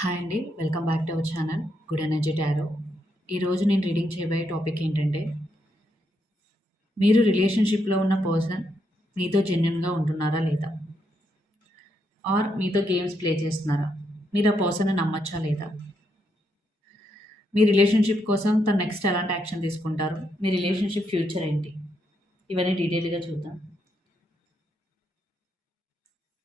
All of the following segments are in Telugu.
హాయ్ అండి. Welcome back to our channel good energy tarot. ఈరోజు నేను రీడింగ్ చేయబోయే టాపిక్ ఏంటంటే మీరు రిలేషన్షిప్లో ఉన్న పర్సన్ మీతో జెన్యున్గా ఉంటున్నారా లేదా? ఆర్ మీతో గేమ్స్ ప్లే చేస్తున్నారా? మీరు ఆ పర్సన్ నమ్మచ్చా లేదా? మీ రిలేషన్షిప్ కోసం తను నెక్స్ట్ ఎలాంటి యాక్షన్ తీసుకుంటారు? మీ రిలేషన్షిప్ ఫ్యూచర్ ఏంటి? ఇవన్నీ డీటెయిల్గా చూద్దాం.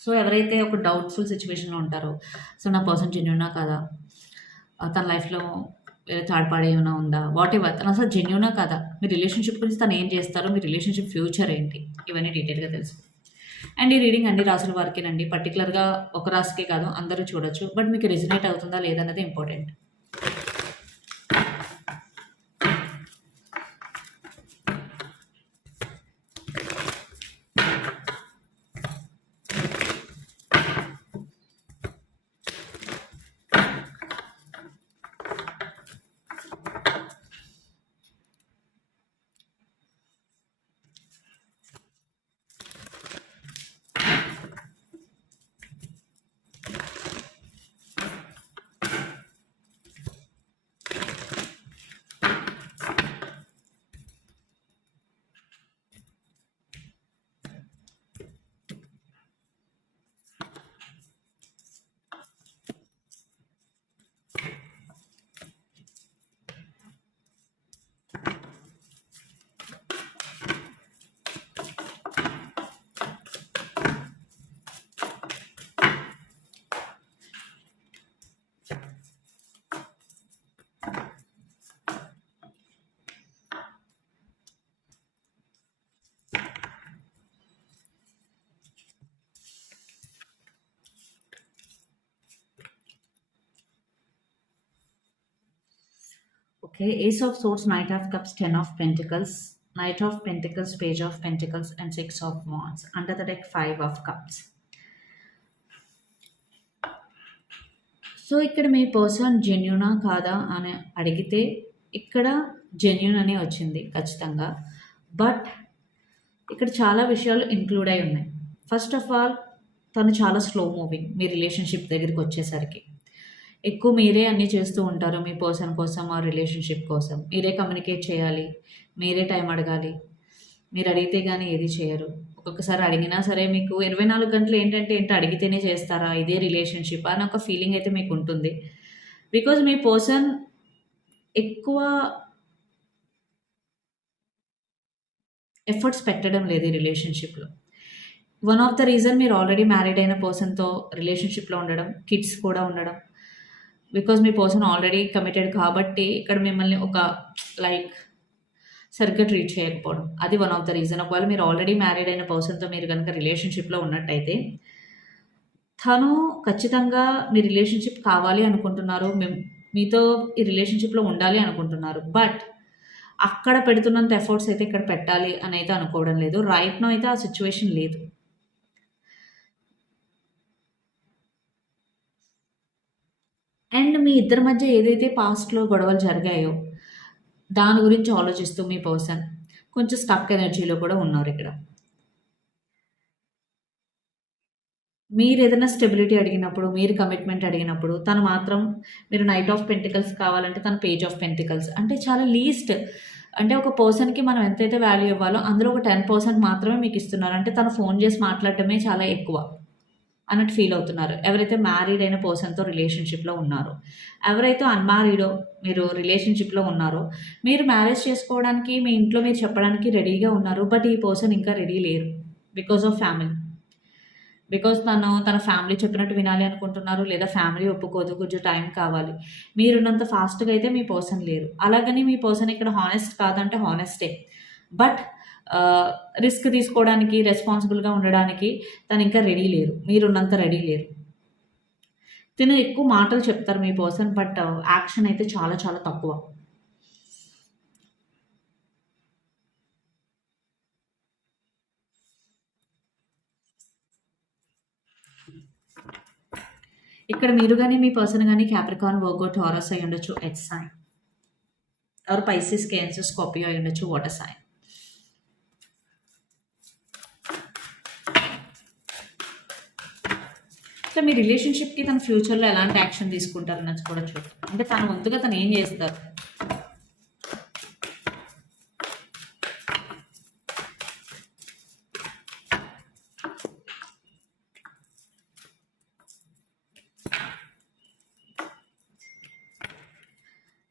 సో ఎవరైతే ఒక డౌట్ఫుల్ సిచ్యువేషన్లో ఉంటారో సో నా పర్సన్ జెన్యునా కదా? తన లైఫ్లో వేరే థర్డ్ పార్టీ ఏమైనా ఉందా? వాట్ ఎవర్ తను అసలు జెన్యునా కదా? మీ రిలేషన్షిప్ గురించి తను ఏం చేస్తారో మీ రిలేషన్షిప్ ఫ్యూచర్ ఏంటి? ఇవన్నీ డీటెయిల్గా తెలుసు. అండ్ ఈ రీడింగ్ అన్ని రాసుల వారికేనండి. పర్టికులర్గా ఒక రాసుకే కాదు అందరూ చూడొచ్చు. బట్ మీకు రిజనేట్ అవుతుందా లేదన్నది important Okay, Ace of Swords, Knight of Cups, Ten of Pentacles, Knight of Pentacles, Page of Pentacles, and Six of Wands. Under the deck, Five of Cups. So ఇక్కడ మీ పర్సన్ జెన్యునా కాదా అని అడిగితే ఇక్కడ జెన్యున్ అనే వచ్చింది ఖచ్చితంగా బట్ ఇక్కడ చాలా విషయాలు ఇంక్లూడ్ అయి ఉన్నాయి ఫస్ట్ ఆఫ్ ఆల్ తను చాలా స్లో మూవింగ్ మీ రిలేషన్షిప్ దగ్గరికి వచ్చేసరికి ఎక్కువ మీరే అన్నీ చేస్తూ ఉంటారు మీ పర్సన్ కోసం ఆ రిలేషన్షిప్ కోసం. మీరే కమ్యూనికేట్ చేయాలి మీరే టైం అడగాలి. మీరు అడిగితే కానీ ఏది చేయరు. ఒక్కొక్కసారి అడిగినా సరే మీకు ఇరవై నాలుగు గంటలు ఏంటంటే ఏంటో అడిగితేనే చేస్తారా ఇదే రిలేషన్షిప్ అని ఒక ఫీలింగ్ అయితే మీకు ఉంటుంది. బికాజ్ మీ పర్సన్ ఎక్కువ ఎఫర్ట్స్ పెట్టడం లేదు ఈ రిలేషన్షిప్లో. వన్ ఆఫ్ ద రీజన్ మీరు ఆల్రెడీ మ్యారీడ్ అయిన పర్సన్తో రిలేషన్షిప్లో ఉండడం కిడ్స్ కూడా ఉండడం బికాజ్ మీ పర్సన్ ఆల్రెడీ కమిటెడ్ కాబట్టి ఇక్కడ మిమ్మల్ని ఒక లైక్ సరిగ్గా ట్రీట్ చేయకపోవడం. అది వన్ ఆఫ్ ద రీజన్ ఒకవేళ మీరు ఆల్రెడీ మ్యారీడ్ అయిన పర్సన్తో మీరు కనుక రిలేషన్షిప్లో ఉన్నట్టయితే తను ఖచ్చితంగా మీ రిలేషన్షిప్ కావాలి అనుకుంటున్నారు. మేము మీతో ఈ రిలేషన్షిప్లో ఉండాలి అనుకుంటున్నారు. బట్ అక్కడ పెడుతున్నంత ఎఫర్ట్స్ అయితే ఇక్కడ పెట్టాలి అని అయితే అనుకోవడం లేదు. రైట్ నో అయితే ఆ సిచ్యువేషన్ లేదు. అండ్ మీ ఇద్దరి మధ్య ఏదైతే పాస్ట్లో గొడవలు జరిగాయో దాని గురించి ఆలోచిస్తూ మీ పర్సన్ కొంచెం స్టక్ ఎనర్జీలో కూడా ఉన్నారు ఇక్కడ. మీరు ఏదైనా స్టెబిలిటీ అడిగినప్పుడు మీరు కమిట్మెంట్ అడిగినప్పుడు తను మాత్రం మీరు నైట్ ఆఫ్ పెంటికల్స్ కావాలంటే తన పేజ్ ఆఫ్ పెంటికల్స్ అంటే చాలా లీస్ట్ అంటే ఒక పర్సన్కి మనం ఎంతైతే వాల్యూ ఇవ్వాలో అందులో ఒక టెన్ పర్సెంట్ మాత్రమే మీకు ఇస్తున్నారు. అంటే తను ఫోన్ చేసి మాట్లాడటమే చాలా ఎక్కువ. అన్నట్టు ఫీల్ అవుతున్నారు. ఎవరైతే మ్యారీడ్ అయిన పర్సన్తో రిలేషన్షిప్లో ఉన్నారో ఎవరైతే అన్మ్యారీడో మీరు రిలేషన్షిప్లో ఉన్నారో మీరు మ్యారేజ్ చేసుకోవడానికి మీ ఇంట్లో మీరు చెప్పడానికి రెడీగా ఉన్నారు బట్ ఈ పర్సన్ ఇంకా రెడీ లేరు. Because of family. బికాస్ తను తన ఫ్యామిలీ చెప్పినట్టు వినాలి అనుకుంటున్నారు లేదా ఫ్యామిలీ ఒప్పుకోదు కొంచెం టైం కావాలి. మీరున్నంత ఫాస్ట్గా అయితే మీ పర్సన్ లేరు. అలాగని మీ పర్సన్ ఇక్కడ హానెస్ట్ కాదంటే హానెస్టే. బట్ రిస్క్ తీసుకోవడానికి రెస్పాన్సిబుల్గా ఉండడానికి తను ఇంకా రెడీ లేరు. మీరున్నంత రెడీ లేరు. తిను ఎక్కువ మాటలు చెప్తారు మీ పర్సన్ బట్ యాక్షన్ అయితే చాలా చాలా తక్కువ. ఇక్కడ మీరు కానీ మీ పర్సన్ కానీ క్యాప్రికాన్ వర్గో టారస్ అయి ఉండొచ్చు each sign or Pisces Cancer Scorpio అయి ఉండొచ్చు వాటర్ సైన్ సో మీ రిలేషన్షిప్కి తన ఫ్యూచర్లో ఎలాంటి యాక్షన్ తీసుకుంటారు అన్నది కూడా చూడండి అంటే తన వంతుగా తను ఏం చేస్తారు?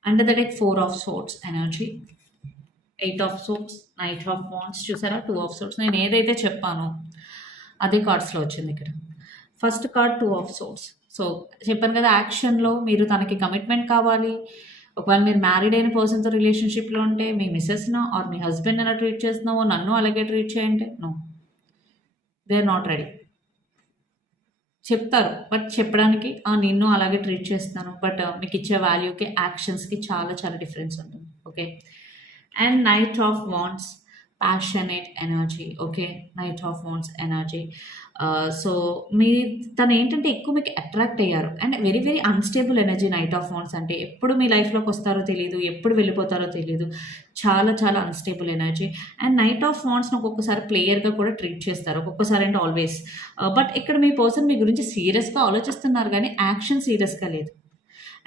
Under the deck four of swords energy eight of swords knight of wands చూసారా? టూ ఆఫ్ సోట్స్ నేను ఏదైతే చెప్పానో అదే కార్డ్స్లో వచ్చింది ఇక్కడ. First card two of swords. So చెప్పాను కదా యాక్షన్లో మీరు తనకి కమిట్మెంట్ కావాలి. ఒకవేళ మీరు మ్యారీడ్ అయిన పర్సన్తో రిలేషన్షిప్లో ఉంటే మీ మిస్సెస్నో ఆర్ మీ హస్బెండ్ ఎలా ట్రీట్ చేస్తున్నావో నన్ను అలాగే ట్రీట్ చేయండి no. They are not ready. చెప్తారు. బట్ చెప్పడానికి నిన్ను అలాగే ట్రీట్ చేస్తున్నాను. బట్ మీకు ఇచ్చే వాల్యూకి యాక్షన్స్కి చాలా చాలా డిఫరెన్స్ ఉంటుంది. Okay? And knight of wands. Passionate energy okay knight of wands energy so మీ తను ఏంటంటే ఎక్కువ మీకు అట్రాక్ట్ అయ్యారు. And very very unstable energy knight of wands అంటే ఎప్పుడు మీ లైఫ్లోకి వస్తారో తెలియదు ఎప్పుడు వెళ్ళిపోతారో తెలియదు చాలా చాలా unstable energy and knight of వాంట్స్ని ఒక్కొక్కసారి ప్లేయర్గా కూడా ట్రీట్ చేస్తారు. ఒక్కొక్కసారి అంటే ఆల్వేస్ బట్ ఇక్కడ మీ పర్సన్ మీ గురించి సీరియస్గా ఆలోచిస్తున్నారు కానీ యాక్షన్ సీరియస్గా లేదు.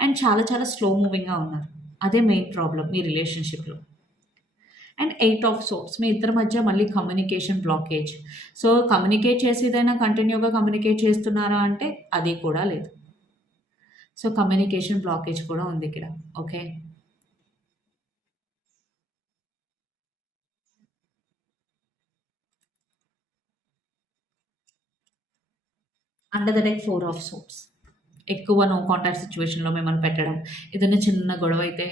అండ్ చాలా చాలా స్లో మూవింగ్గా ఉన్నారు. అదే మెయిన్ ప్రాబ్లం మీ రిలేషన్షిప్లో అండ్ ఎయిట్ ఆఫ్ సోప్స్ మీ ఇద్దరి మధ్య మళ్ళీ కమ్యూనికేషన్ బ్లాకేజ్ సో కమ్యూనికేట్ చేసి ఏదైనా కంటిన్యూగా కమ్యూనికేట్ చేస్తున్నారా అంటే అది కూడా లేదు. సో కమ్యూనికేషన్ బ్లాకేజ్ కూడా ఉంది ఇక్కడ. Okay under the deck four of swords ఎక్కువ నో కాంటాక్ట్ సిచ్యువేషన్లో మిమ్మల్ని పెట్టడం. ఏదైనా చిన్న గొడవ అయితే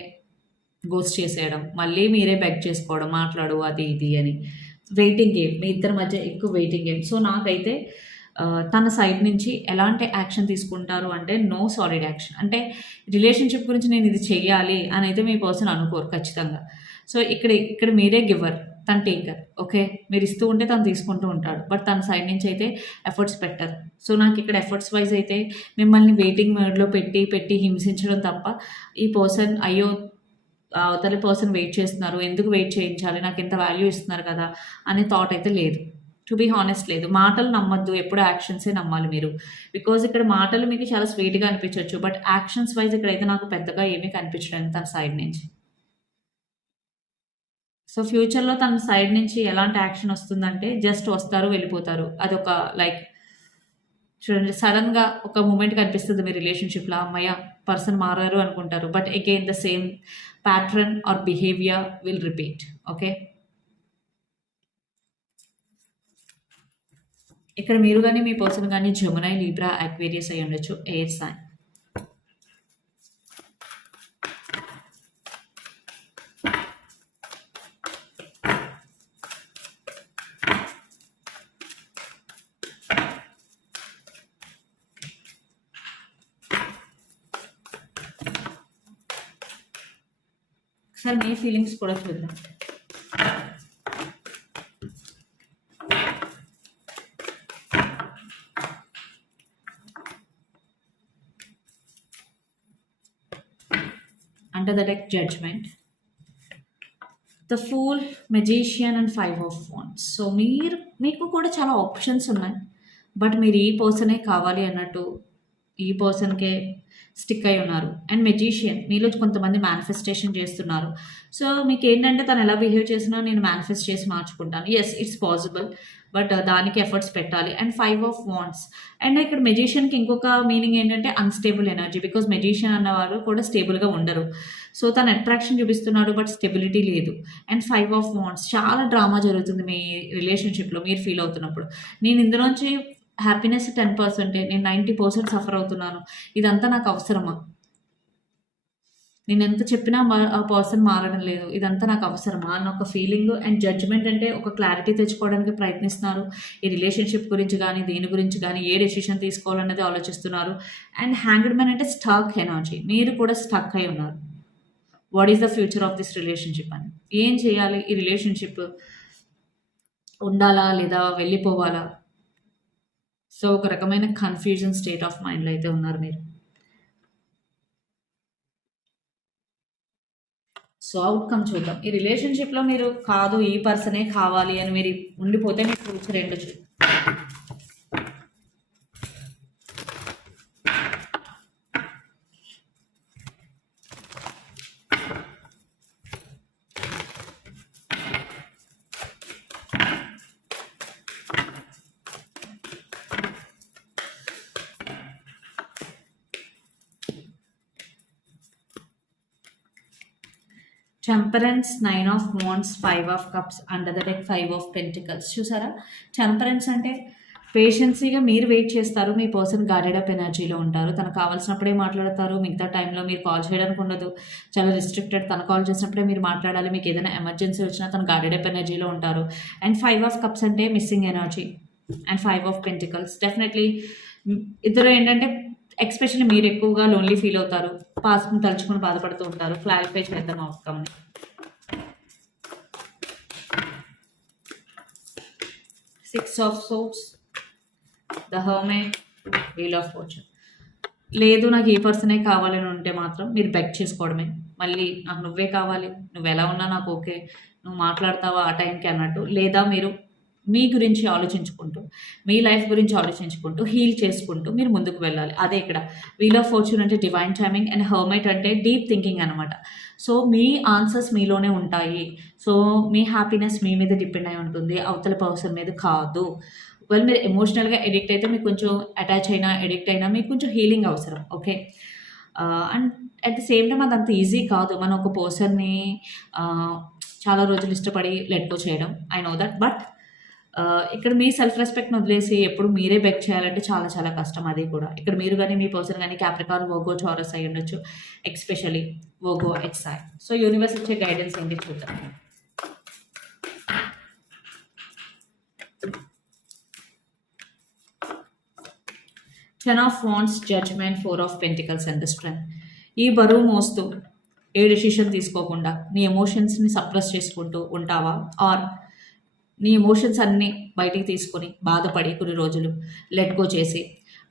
గోస్ట్ చేసేయడం మళ్ళీ మీరే బ్యాక్ చేసుకోవడం మాట్లాడు అది ఇది అని. వెయిటింగ్ గేమ్ మీ ఇద్దరి మధ్య ఎక్కువ వెయిటింగ్ గేమ్ సో నాకైతే తన సైడ్ నుంచి ఎలాంటి యాక్షన్ తీసుకుంటారు అంటే నో సాలిడ్ యాక్షన్ అంటే రిలేషన్షిప్ గురించి నేను ఇది చేయాలి అని అయితే మీ పర్సన్ అనుకోరు ఖచ్చితంగా. సో ఇక్కడ ఇక్కడ మీరే గివర్ తను టేకర్ ఓకే మీరు ఇస్తూ ఉంటే తను తీసుకుంటూ ఉంటాడు. బట్ తన సైడ్ నుంచి అయితే ఎఫర్ట్స్ పెట్టరు. సో నాకు ఇక్కడ ఎఫర్ట్స్ వైజ్ అయితే మిమ్మల్ని వెయిటింగ్ మోడ్లో పెట్టి పెట్టి హింసించడం తప్ప ఈ పర్సన్ అయ్యో అవతలి పర్సన్ వెయిట్ చేస్తున్నారు ఎందుకు వెయిట్ చేయించాలి నాకు ఇంత వాల్యూ ఇస్తున్నారు కదా అనే థాట్ అయితే లేదు. టు బీ హానెస్ట్ లేదు. మాటలు నమ్మద్దు ఎప్పుడు యాక్షన్సే నమ్మాలి మీరు. బికాజ్ ఇక్కడ మాటలు మీకు చాలా స్వీట్గా అనిపించవచ్చు బట్ యాక్షన్స్ వైజ్ ఇక్కడైతే నాకు పెద్దగా ఏమీ కనిపించలేదు తన సైడ్ నుంచి. సో ఫ్యూచర్లో తన సైడ్ నుంచి ఎలాంటి యాక్షన్ వస్తుందంటే జస్ట్ వస్తారు వెళ్ళిపోతారు. అదొక లైక్ చూడండి సడన్గా ఒక మూమెంట్ కనిపిస్తుంది మీ రిలేషన్షిప్లో అమ్మయ్య పర్సన్ మారారు అనుకుంటారు. But again the same pattern or behaviour will repeat okay ఇక్కడ మీరు కానీ మీ పర్సన్ కానీ జమునై లీబ్రా అక్వేరియస్ అయి ఉండొచ్చు ఎయిర్ సైన్ ఒకసారి మీ ఫీలింగ్స్ కూడా చూద్దాం. Under the deck judgment the fool magician and five of wands so మీరు మీకు కూడా చాలా ఆప్షన్స్ ఉన్నాయి. బట్ మీరు ఈ పర్సనే కావాలి అన్నట్టు ఈ పర్సన్కే స్టిక్ అయి ఉన్నారు. అండ్ మెజీషియన్ మీలో కొంతమంది మేనిఫెస్టేషన్ చేస్తున్నారు. సో మీకు ఏంటంటే తను ఎలా బిహేవ్ చేసినా నేను మేనిఫెస్ట్ చేసి మార్చుకుంటాను. ఎస్ ఇట్స్ పాసిబుల్ బట్ దానికి ఎఫర్ట్స్ పెట్టాలి. And five of wands and ఇక్కడ మెజిషియన్కి ఇంకొక మీనింగ్ ఏంటంటే అన్స్టేబుల్ ఎనర్జీ బికాజ్ మెజిషియన్ అన్నవారు కూడా స్టేబుల్గా ఉండరు. సో తను అట్రాక్షన్ చూపిస్తున్నాడు బట్ స్టెబిలిటీ లేదు. అండ్ ఫైవ్ ఆఫ్ వాంట్స్ చాలా డ్రామా జరుగుతుంది మీ రిలేషన్షిప్లో మీరు ఫీల్ అవుతున్నప్పుడు. నేను ఇందులోంచి హ్యాపీనెస్ టెన్ పర్సెంటే నేను నైంటీ పర్సెంట్ సఫర్ అవుతున్నాను. ఇదంతా నాకు అవసరమా? నేను ఎంత చెప్పినా మా- ఆ పర్సన్ మారడం లేదు. ఇదంతా నాకు అవసరమా? అన్న ఒక ఫీలింగ్ అండ్ జడ్జ్మెంట్ అంటే ఒక క్లారిటీ తెచ్చుకోవడానికి ప్రయత్నిస్తున్నారు. ఈ రిలేషన్షిప్ గురించి కానీ దీని గురించి కానీ ఏ డెసిషన్ తీసుకోవాలన్నది ఆలోచిస్తున్నారు. అండ్ హ్యాంగ్డ్ మ్యాన్ అంటే స్టక్ ఎనర్జీ మీరు కూడా స్టక్ అయి ఉన్నారు. What is the future of this relationship అని. ఏం చేయాలి? ఈ రిలేషన్షిప్ ఉండాలా లేదా వెళ్ళిపోవాలా? సో ఒక రకమైన కన్ఫ్యూజన్ స్టేట్ ఆఫ్ మైండ్లో అయితే ఉన్నారు మీరు. సో అవుట్కమ్ చూద్దాం. ఈ రిలేషన్షిప్లో మీరు కాదు ఈ పర్సనే కావాలి అని మీరు ఉండిపోతే మీకు ఫ్యూచర్ ఏంటో చూద్దాం. Temperance nine of wands five of cups under the deck five of pentacles చూసారా? టెంపరెన్స్ అంటే పేషెన్సీగా మీరు వెయిట్ చేస్తారు మీ పర్సన్ గార్డెడ్ అప్ ఎనర్జీలో ఉంటారు. తనకు కావాల్సినప్పుడే మాట్లాడతారు మిగతా టైంలో మీరు కాల్ చేయడానికి ఉండదు. చాలా రిస్ట్రిక్టెడ్ తను కాల్ చేసినప్పుడే మీరు మాట్లాడాలి మీకు ఏదైనా ఎమర్జెన్సీ వచ్చినా తను గార్డెడ్ అప్ ఎనర్జీలో ఉంటారు. అండ్ ఫైవ్ ఆఫ్ కప్స్ అంటే missing energy and five of pentacles definitely ఇద్దరు ఏంటంటే ఎక్స్పెషల్లీ మీరు ఎక్కువగా లోన్లీ ఫీల్ అవుతారు. పాస్ట్ని తలుచుకుని బాధపడుతూ ఉంటారు. క్లారిఫై చేద్దాం అవుట్కమ్ని six of swords the hermit wheel of fortune లేదు నాకు ఈ పర్సనే కావాలని ఉంటే మాత్రం మీరు బెక్ చేసుకోవడమే. మళ్ళీ నాకు నువ్వే కావాలి. నువ్వు ఎలా ఉన్నా నాకు ఓకే. నువ్వు మాట్లాడతావా ఆ టైంకి అన్నట్టు. లేదా మీరు మీ గురించి ఆలోచించుకుంటూ మీ లైఫ్ గురించి ఆలోచించుకుంటూ హీల్ చేసుకుంటూ మీరు ముందుకు వెళ్ళాలి. అదే ఇక్కడ వీల్ ఆఫ్ ఫార్చ్యూన్ అంటే డివైన్ టైమింగ్ అండ్ హర్మైట్ అంటే డీప్ థింకింగ్ అనమాట సో మీ ఆన్సర్స్ మీలోనే ఉంటాయి. సో మీ హ్యాపీనెస్ మీ మీద డిపెండ్ అయి ఉంటుంది. అవతల పర్సన్ మీద కాదు. వెల్ మీరు ఎమోషనల్గా ఎడిక్ట్ అయితే మీకు కొంచెం అటాచ్ అయినా ఎడిక్ట్ అయినా మీకు కొంచెం హీలింగ్ అవసరం. Okay and at the same time అది అంత ఈజీ కాదు. మనం ఒక పర్సన్ని uh, చాలా రోజులు ఇష్టపడి లెట్ గో చేయడం. ఐ నో దట్ బట్ ఇక్కడ మీ సెల్ఫ్ రెస్పెక్ట్ని వదిలేసి ఎప్పుడు మీరే బెక్ చేయాలంటే చాలా చాలా కష్టం అది కూడా. ఇక్కడ మీరు కానీ మీ పర్సన్ కానీ క్యాప్రికాన్ వోగో చారస్ అయి ఉండొచ్చు ఎక్స్పెషలీ ఓగో ఎక్స్ఐ సో యూనివర్స్ ఇచ్చే గైడెన్స్ ఏంటి చూద్దాం. Ten of wands judgment four of pentacles and strength ఈ బరువు మోస్తూ ఏ డెసిషన్ తీసుకోకుండా నీ ఎమోషన్స్ని సప్రెస్ చేసుకుంటూ ఉంటావా? ఆర్ నీ ఎమోషన్స్ అన్నీ బయటికి తీసుకొని బాధపడి కొన్ని రోజులు లెట్ గో చేసి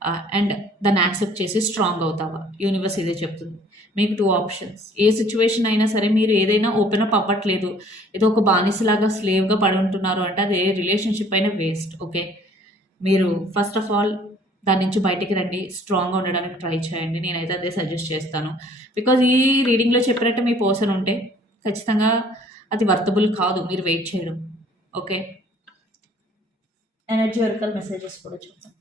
uh, అండ్ దాన్ని యాక్సెప్ట్ చేసి స్ట్రాంగ్ అవుతావా? యూనివర్స్ ఇదే చెప్తుంది. మీకు టూ ఆప్షన్స్ ఏ సిచ్యువేషన్ అయినా సరే మీరు ఏదైనా ఓపెన్ అప్ అవ్వట్లేదు. ఏదో ఒక బానిసలాగా స్లేవ్గా పడి ఉంటున్నారు అంటే అది ఏ రిలేషన్షిప్ అయినా వేస్ట్ ఓకే మీరు ఫస్ట్ ఆఫ్ ఆల్ దాని నుంచి బయటికి రండి స్ట్రాంగ్గా ఉండడానికి ట్రై చేయండి. నేనైతే అదే సజెస్ట్ చేస్తాను. బికాజ్ ఈ రీడింగ్లో చెప్పినట్టు మీ పర్సన్ ఉంటే ఖచ్చితంగా అది వర్తబుల్ కాదు. మీరు వెయిట్ చేయడం. ఓకే. ఎనర్జీ వర్కల్ మెసేజెస్ కూడా చూద్దాం.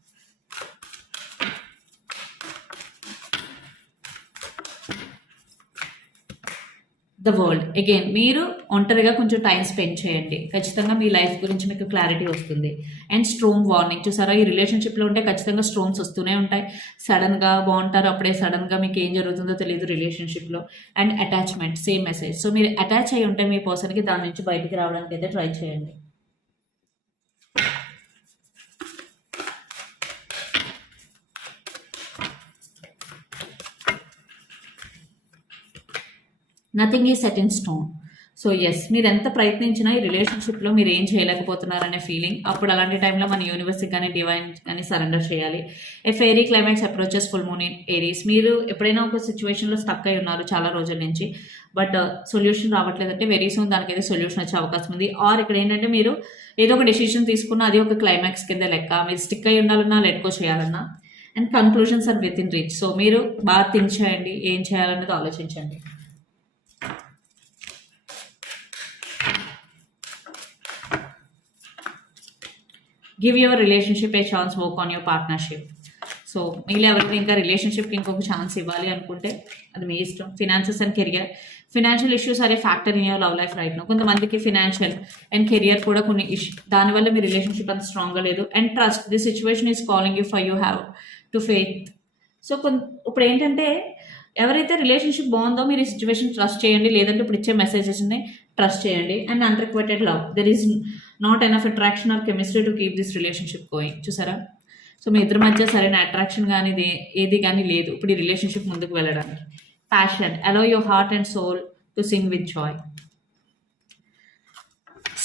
ద వరల్డ్ అగైన్ మీరు ఒంటరిగా కొంచెం టైం స్పెండ్ చేయండి. ఖచ్చితంగా మీ లైఫ్ గురించి మీకు క్లారిటీ వస్తుంది. అండ్ స్ట్రోమ్ వార్నింగ్ చూసారా? ఈ రిలేషన్షిప్లో ఉంటే ఖచ్చితంగా స్ట్రోమ్స్ వస్తూనే ఉంటాయి. సడన్గా బాగుంటారు. అప్పుడే సడన్గా మీకు ఏం జరుగుతుందో తెలియదు రిలేషన్షిప్లో and attachment same message so మీరు అటాచ్ అయి ఉంటే మీ పర్సన్కి దాని నుంచి బయటికి రావడానికి అయితే ట్రై చేయండి. Nothing is set in stone so yes మీరు ఎంత ప్రయత్నించినా ఈ రిలేషన్షిప్లో మీరు ఏం చేయలేకపోతున్నారనే ఫీలింగ్ అప్పుడు అలాంటి టైంలో మన యూనివర్సిటీ కానీ డివైన్ కానీ సరెండర్ చేయాలి. A fiery climax approaches full moon in Aries మీరు ఎప్పుడైనా ఒక సిచ్యువేషన్లో స్టక్ అయి ఉన్నారు చాలా రోజుల నుంచి బట్ సొల్యూషన్ రావట్లేదంటే వెరీ సూన్ దానికైతే సొల్యూషన్ వచ్చే అవకాశం ఉంది. ఆర్ ఇక్కడ ఏంటంటే మీరు ఏదో ఒక డెసిషన్ తీసుకున్న అది ఒక క్లైమాక్స్ కింద లెక్క. మీరు స్టిక్ అయి ఉండాలన్నా లెట్కో చేయాలన్నా. And conclusions are within reach so మీరు బాగా థింక్ చేయండి ఏం చేయాలనేది ఆలోచించండి. Give your relationship a chance work on your partnership so మీరు ఎవరికి ఇంకా రిలేషన్షిప్కి ఇంకొక ఛాన్స్ ఇవ్వాలి అనుకుంటే అది మీ ఇష్టం. Finances and career financial issues are factor in your love life right no కొంతమందికి ఫినాన్షియల్ అండ్ కెరియర్ కూడా కొన్ని ఇష్యూ దానివల్ల మీ రిలేషన్షిప్ అంత స్ట్రాంగ్గా లేదు. And trust the situation is calling you for you have to faith so కొంత ఇప్పుడు ఏంటంటే ఎవరైతే రిలేషన్షిప్ బాగుందో మీరు ఈ సిచ్యువేషన్ ట్రస్ట్ చేయండి. లేదంటే ఇప్పుడు ఇచ్చే మెసేజెస్ని ట్రస్ట్ చేయండి. And unrequited love there is not enough attraction or chemistry to keep this relationship going చూసారా? సో మీ ఇద్దరి మధ్య సరైన అట్రాక్షన్ కానీ ఇది ఏది కానీ లేదు. ఇప్పుడు ఈ రిలేషన్షిప్ ముందుకు వెళ్ళడానికి. Passion allow your heart and soul to sing with joy